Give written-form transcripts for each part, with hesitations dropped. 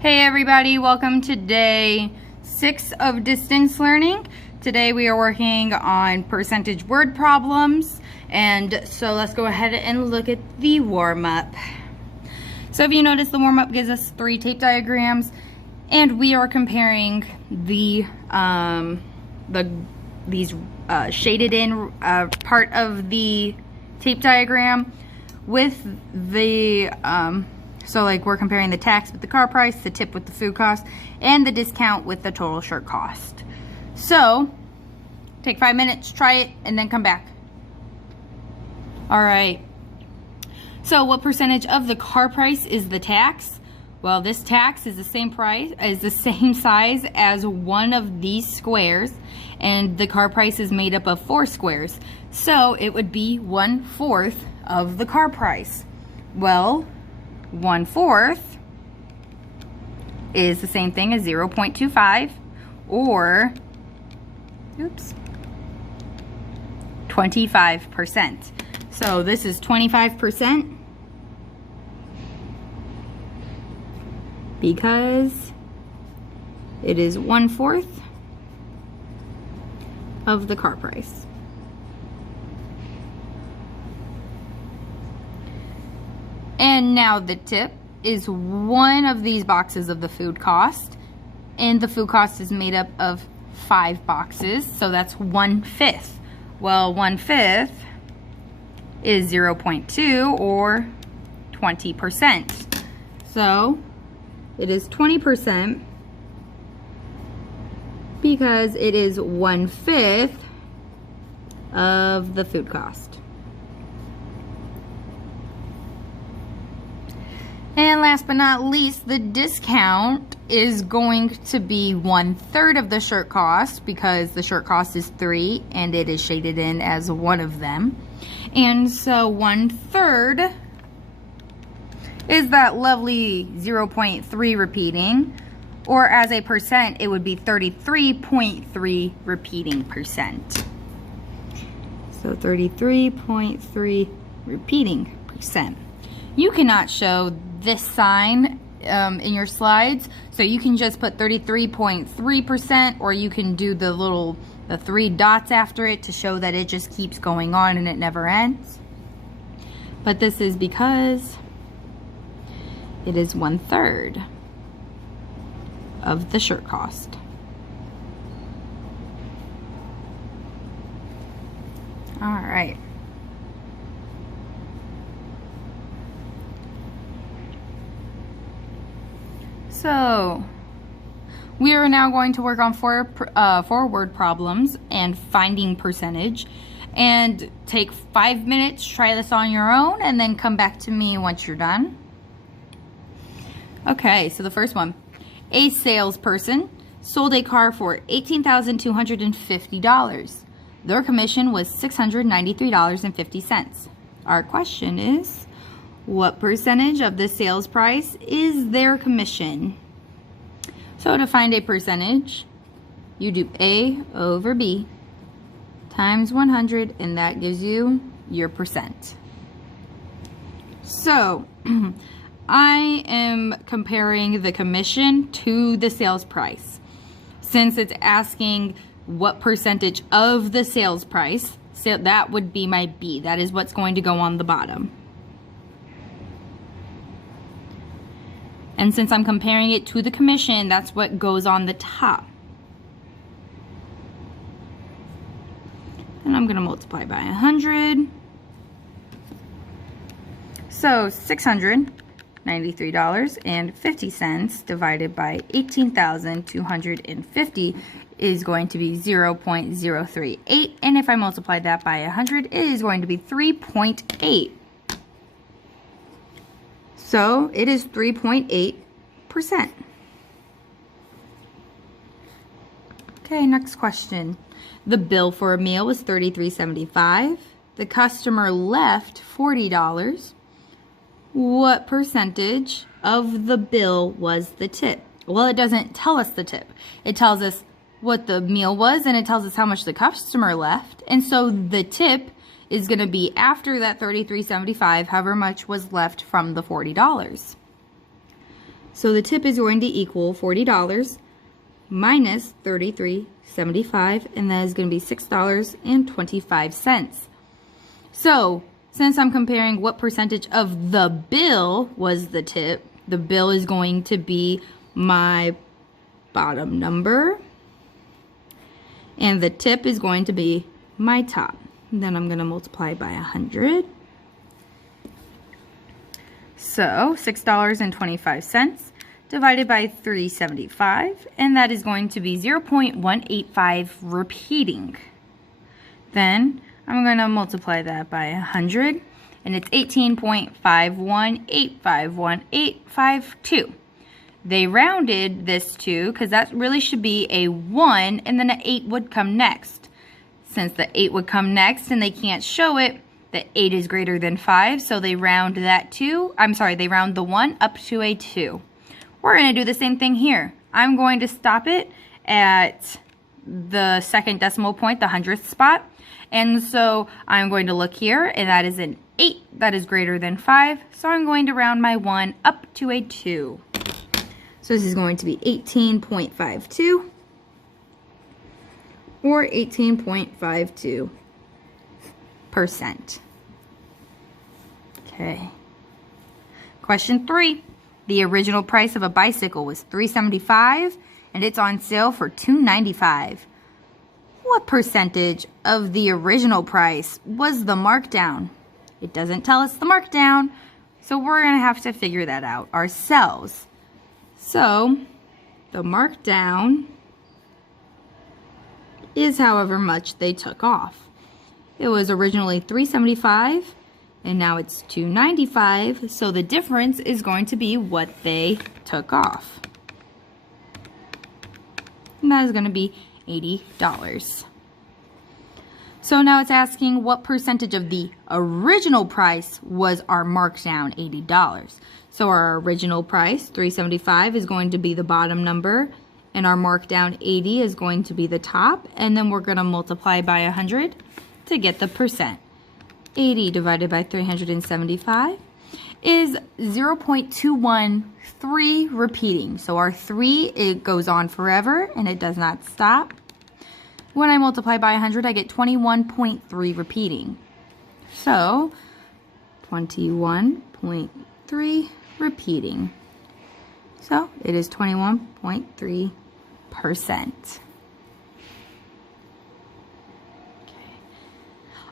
Hey everybody, welcome to day 6 of distance learning. Today we are working on percentage word problems, and so let's go ahead and look at the warm-up. So if you notice, the warm-up gives us 3 tape diagrams, and we are comparing these shaded in part of the tape diagram with the so like we're comparing the tax with the car price, the tip with the food cost, and the discount with the total shirt cost. So take 5 minutes, try it, and then come back. All right. So what percentage of the car price is the tax? Well, this tax is the same size as one of these squares, and the car price is made up of 4 squares. So it would be 1/4 of the car price. Well, 1/4 is the same thing as 0.25, or 25%. So this is 25% because it is 1/4 of the car price. And now the tip is one of these boxes of the food cost, and the food cost is made up of 5 boxes, so that's 1/5. Well, 1/5 is 0.2, or 20%. So it is 20% because it is 1/5 of the food cost. And last but not least, the discount is going to be 1/3 of the shirt cost, because the shirt cost is 3 and it is shaded in as one of them. And so 1/3 is that lovely 0.3 repeating, or as a percent, it would be 33.3 repeating percent. So 33.3 repeating percent. You cannot show this sign in your slides, so you can just put 33.3%, or you can do the 3 dots after it to show that it just keeps going on and it never ends. But this is because it is 1/3 of the shirt cost. All right. So we are now going to work on four word problems and finding percentage, and take 5 minutes, try this on your own, and then come back to me once you're done. Okay, so the first one. A salesperson sold a car for $18,250. Their commission was $693.50. Our question is, what percentage of the sales price is their commission? So to find a percentage, you do A over B times 100, and that gives you your percent. So I am comparing the commission to the sales price. Since it's asking what percentage of the sales price, so that would be my B. That is what's going to go on the bottom. And since I'm comparing it to the commission, that's what goes on the top. And I'm going to multiply by 100. So $693.50 divided by 18,250 is going to be 0.038. And if I multiply that by 100, it is going to be 3.8. So it is 3.8%. Okay, next question. The bill for a meal was $33.75. The customer left $40. What percentage of the bill was the tip? Well, it doesn't tell us the tip. It tells us what the meal was, and it tells us how much the customer left. And so the tip is going to be after that $33.75, however much was left from the $40. So the tip is going to equal $40 minus $33.75, and that is going to be $6.25. So since I'm comparing what percentage of the bill was the tip, the bill is going to be my bottom number, and the tip is going to be my top. And then I'm going to multiply by 100. So $6.25 divided by $3.75, and that is going to be 0.185 repeating. Then I'm going to multiply that by 100, and it's 18.51851,852. They rounded this to, because that really should be a 1, and then an 8 would come next. Since the 8 would come next and they can't show it, the 8 is greater than 5, so they round that to, they round the 1 up to a 2. We're going to do the same thing here. I'm going to stop it at the second decimal point, the 100th spot. And so I'm going to look here, and that is an 8 that is greater than 5. So I'm going to round my 1 up to a 2. So this is going to be 18.52 or 18.52%. Okay. Question 3. The original price of a bicycle was $375 and it's on sale for $295. What percentage of the original price was the markdown? It doesn't tell us the markdown, so we're going to have to figure that out ourselves. So, the markdown is however much they took off. It was originally $375 and now it's $295, so the difference is going to be what they took off. And that is going to be $80. So now it's asking what percentage of the original price was our markdown, $80. So our original price, $375, is going to be the bottom number, and our markdown 80 is going to be the top, and then we're going to multiply by 100 to get the percent. 80 divided by 375 is 0.213 repeating. So our 3, it goes on forever and it does not stop. When I multiply by 100, I get 21.3 repeating. So 21.3 repeating. So it is 21.3%.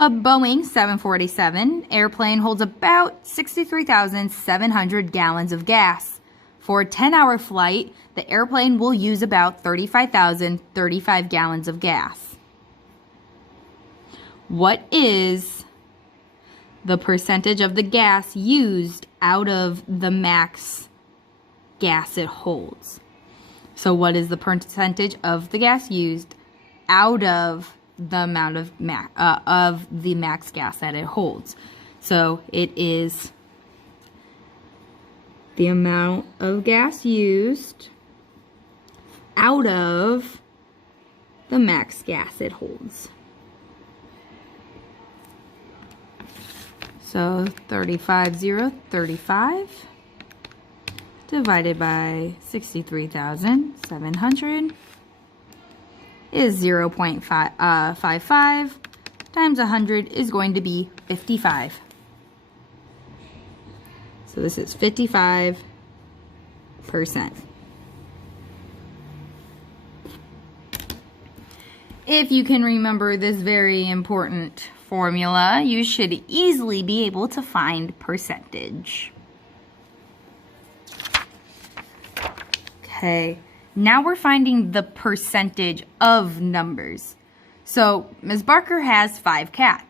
A Boeing 747 airplane holds about 63,700 gallons of gas. For a 10-hour flight, the airplane will use about 35,035 gallons of gas. What is the percentage of the gas used out of the max gas it holds? So what is the percentage of the gas used out of the amount of the max gas that it holds? So it is the amount of gas used out of the max gas it holds. So 35,035 divided by 63,700 is 0.55 times 100 is going to be 55. So this is 55%. If you can remember this very important formula, you should easily be able to find percentage. Okay. Now we're finding the percentage of numbers. So Ms. Barker has 5 cats.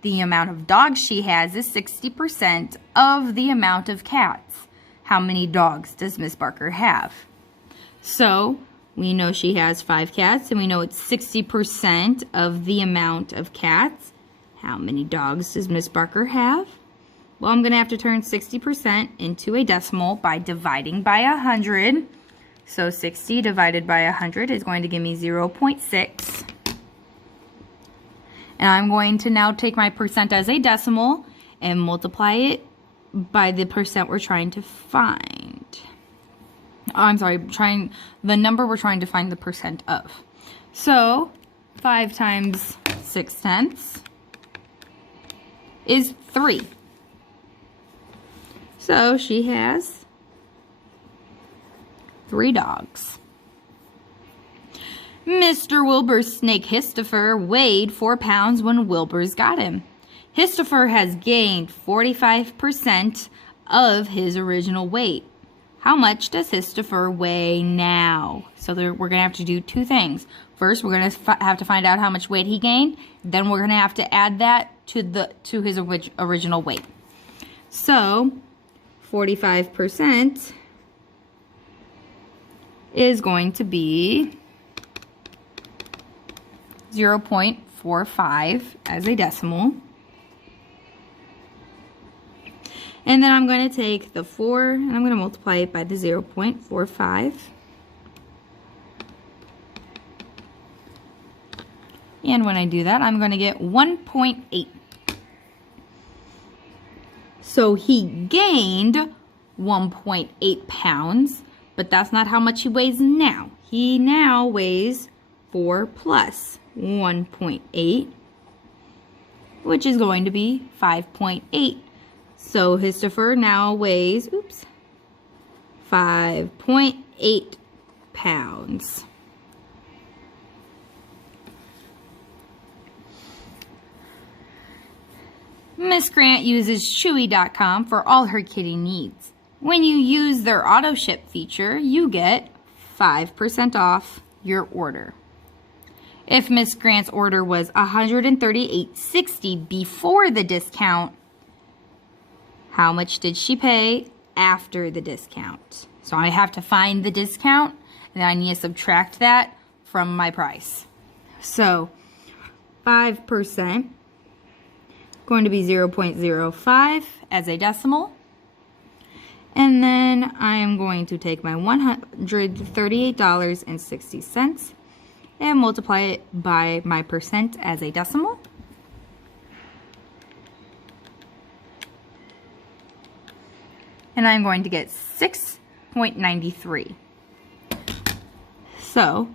The amount of dogs she has is 60% of the amount of cats. How many dogs does Ms. Barker have? So we know she has 5 cats, and we know it's 60% of the amount of cats. How many dogs does Ms. Barker have? Well, I'm going to have to turn 60% into a decimal by dividing by 100. So 60 divided by 100 is going to give me 0.6. And I'm going to now take my percent as a decimal and multiply it by the percent we're trying to find. I'm sorry, the number we're trying to find the percent of. So 5 times 6/10 is 3. So she has 3 dogs. Mr. Wilbur's snake Histofer weighed 4 pounds when Wilbur's got him. Histofer has gained 45% of his original weight. How much does Histofer weigh now? So we're going to have to do 2 things. First, we're going to have to find out how much weight he gained. Then we're going to have to add that to his original weight. So 45% is going to be 0.45 as a decimal. And then I'm going to take the 4 and I'm going to multiply it by the 0.45. And when I do that, I'm going to get 1.8. So he gained 1.8 pounds, but that's not how much he weighs now. He now weighs 4 plus 1.8, which is going to be 5.8. So Histofer now weighs, 5.8 pounds. Miss Grant uses Chewy.com for all her kitty needs. When you use their auto ship feature, you get 5% off your order. If Miss Grant's order was $138.60 before the discount, how much did she pay after the discount? So I have to find the discount, and I need to subtract that from my price. So 5%, going to be 0.05 as a decimal. And then I am going to take my $138.60 and multiply it by my percent as a decimal. And I'm going to get 6.93. So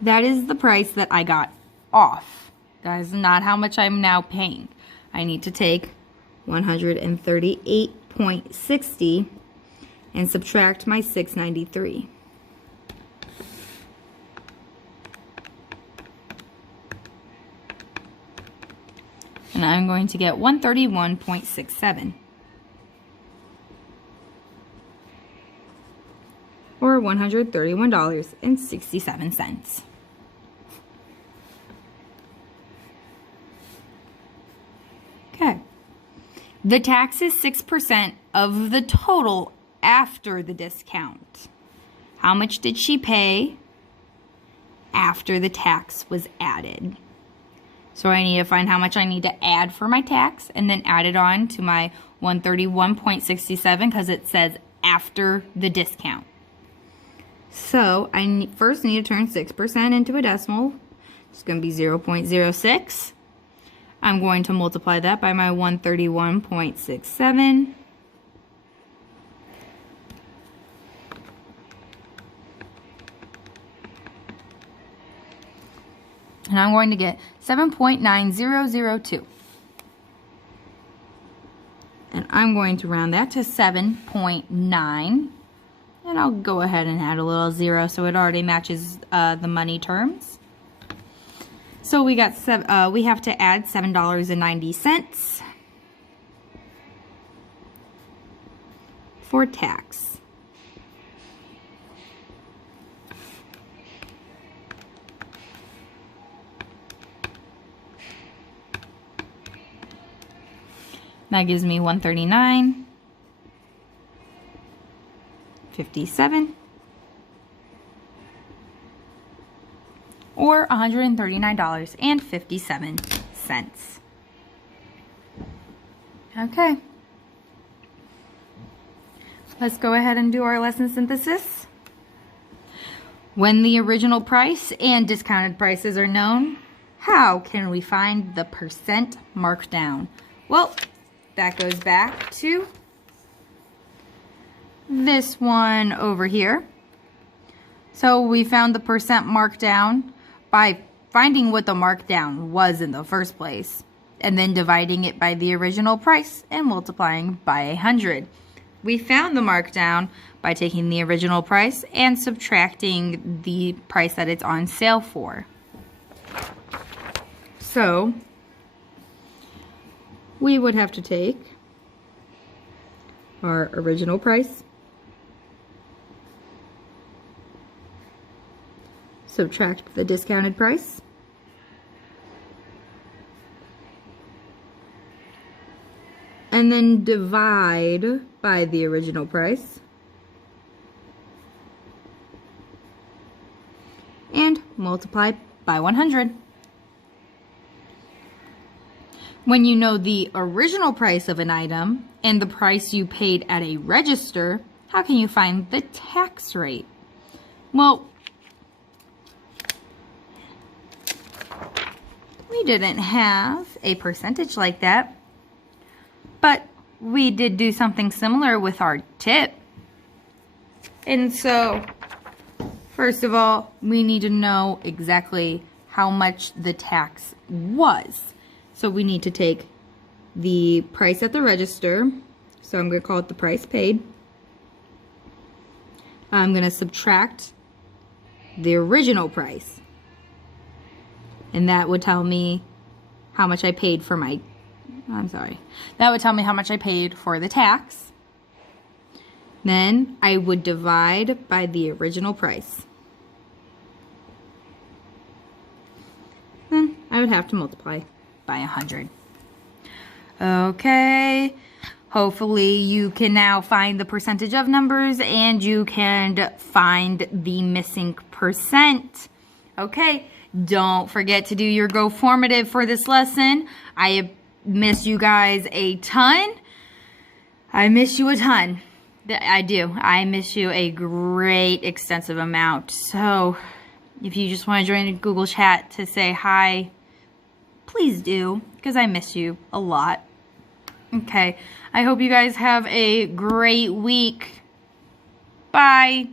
that is the price that I got off. That is not how much I'm now paying. I need to take 138.60 and subtract my 6.93. And I'm going to get 131.67. Or $131.67. Okay. The tax is 6% of the total after the discount. How much did she pay after the tax was added? So I need to find how much I need to add for my tax and then add it on to my 131.67 because it says after the discount. So I first need to turn 6% into a decimal. It's going to be 0.06. I'm going to multiply that by my 131.67. And I'm going to get 7.9002. And I'm going to round that to 7.9. And I'll go ahead and add a little 0 so it already matches the money terms. So we got we have to add $7.90 for tax. That gives me $139.57 or $139.57. Okay. Let's go ahead and do our lesson synthesis. When the original price and discounted prices are known, how can we find the percent markdown? Well, that goes back to this one over here. So we found the percent markdown by finding what the markdown was in the first place, and then dividing it by the original price and multiplying by 100. We found the markdown by taking the original price and subtracting the price that it's on sale for. So we would have to take our original price, subtract the discounted price, and then divide by the original price, and multiply by 100. When you know the original price of an item and the price you paid at a register, how can you find the tax rate? Well, we didn't have a percentage like that, but we did do something similar with our tip. And so, first of all, we need to know exactly how much the tax was. So we need to take the price at the register. So I'm going to call it the price paid. I'm going to subtract the original price. And that would tell me how much I paid for my, that would tell me how much I paid for the tax. Then I would divide by the original price. Then I would have to multiply by 100. Okay, hopefully you can now find the percentage of numbers and you can find the missing percent. Okay, don't forget to do your Go Formative for this lesson. I miss you guys a ton. I miss you a ton. I do. I miss you a great extensive amount. So if you just want to join a Google chat to say hi, please do, because I miss you a lot. Okay, I hope you guys have a great week. Bye.